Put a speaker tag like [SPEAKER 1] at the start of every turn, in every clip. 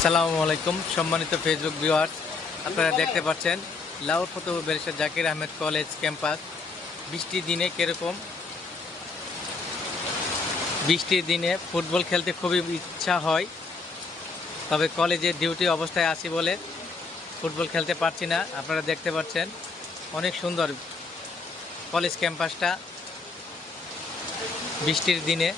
[SPEAKER 1] আসসালামু আলাইকুম, সম্মানিত ফেসবুক ভিউয়ার্স আপনারা দেখতে পাচ্ছেন লাউর photo barrister Zakir Ahmed college campus. বৃষ্টির দিনে কীরকম? বৃষ্টির দিনে ফুটবল খেলতে খুবই ইচ্ছা হয়, তবে কলেজে ডিউটি অবস্থায় আছি বলে ফুটবল খেলতে পারছি না। আপনারা দেখতে পাচ্ছেন অনেক সুন্দর কলেজ ক্যাম্পাসটা বৃষ্টির দিনে।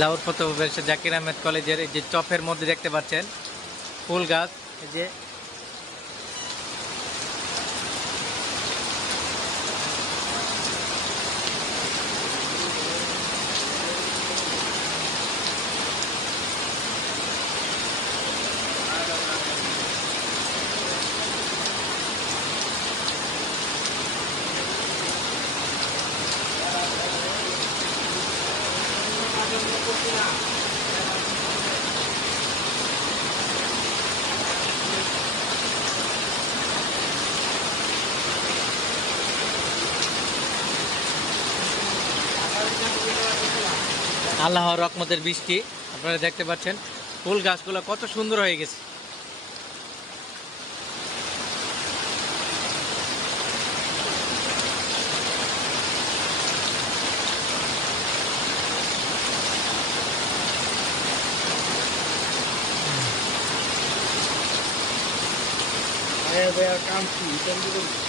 [SPEAKER 1] লাউর ফতে জাকির আহমেদ কলেজের এই যে চপের মধ্যে দেখতে পাচ্ছেন ফুল গাছ, এই যে আল্লাহর রকমতের বৃষ্টি আপনারা দেখতে পাচ্ছেন ফুল গাছগুলো কত সুন্দর হয়ে গেছে।
[SPEAKER 2] 那边刚起身不久。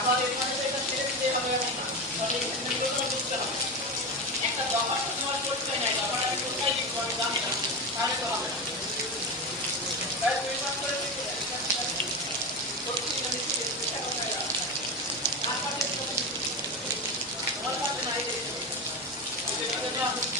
[SPEAKER 3] আবার এখানে তো এটা ছেড়ে দিতে হবে এমন না। তাহলে এখানে তো বুঝতে হবে একটা দফা তো তোমার করতে নাই দফাটা আমি কোথায় লিখব আমি জানি না। তাহলে তো হবে না। তাই দুই মাস করে লিখে Thank you.